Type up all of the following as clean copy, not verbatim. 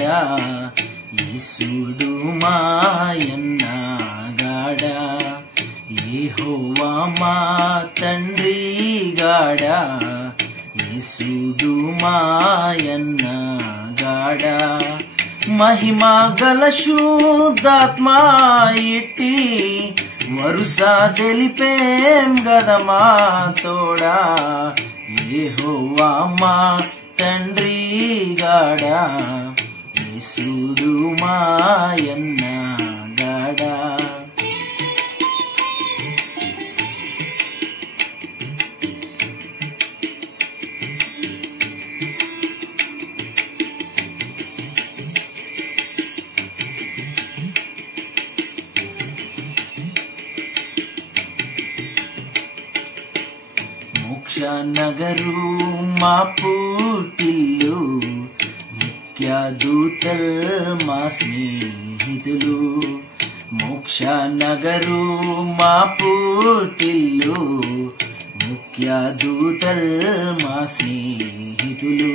గాడా యేసుడు మాయన్న గాడా యెహోవా మా తండ్రి గాడా యేసుడు మాయన్న గాడా మహిమా గల శుద్ధాత్మా ఇట్టి వరుస తెలిపేం గదమా తోడా యెహోవా మా తండ్రి గాడా యేసుడు మాయన్న గాడా మోక్ష నగరు మా పుట్టిల్లు ముఖ్య దూతల్ మా స్నేహితులు మోక్ష నగరు మా పుట్టిల్లు ముఖ్య దూతల్ మా స్నేహితులు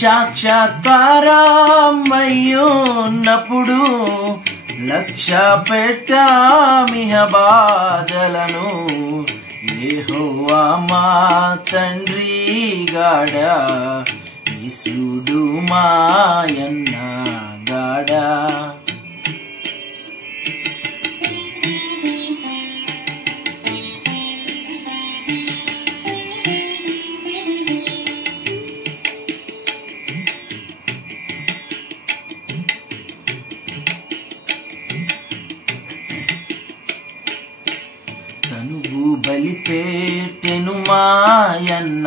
సాక్షాత్కారమయ్యున్నప్పుడు లక్ష్య పెట్టామిహ బాధలను యెహోవా మా తండ్రి గాడా యేసుడు మాయన్న గాడా తనువు బలిపేటెను మాయన్న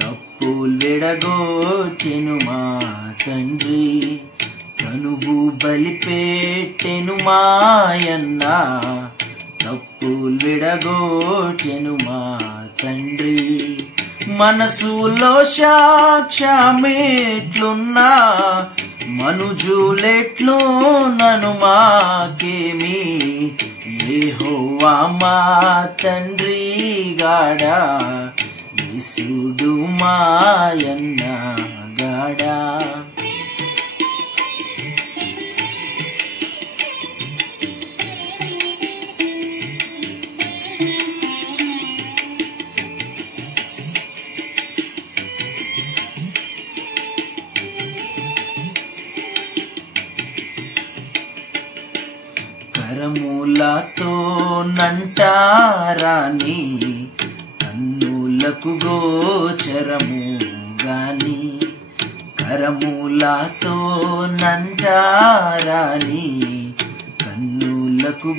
తప్పులు విడగొట్టెను మా తండ్రి తనువు బలిపేటెను మాయన్న తప్పులు విడగొట్టెను మా తండ్రి మనసులో సాక్ష్యమేట్లున్నా మనుజులెట్లు నను మాకేమి యెహోవా మా తండ్రి గాడా యేసుడు మాయన్న గాడా కరములతో నంటారాని కన్నులకు గోచరము గాని కరములతో నంటారాని కన్నులకు